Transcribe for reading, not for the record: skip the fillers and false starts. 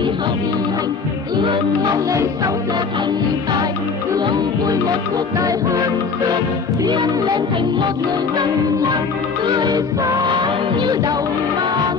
đi học hành, ước mong ngày sau sẽ thành tài, đường vui một cuộc đời hơn xưa, tiến lên thành một người dân ngoan tươi sáng như đầu mai.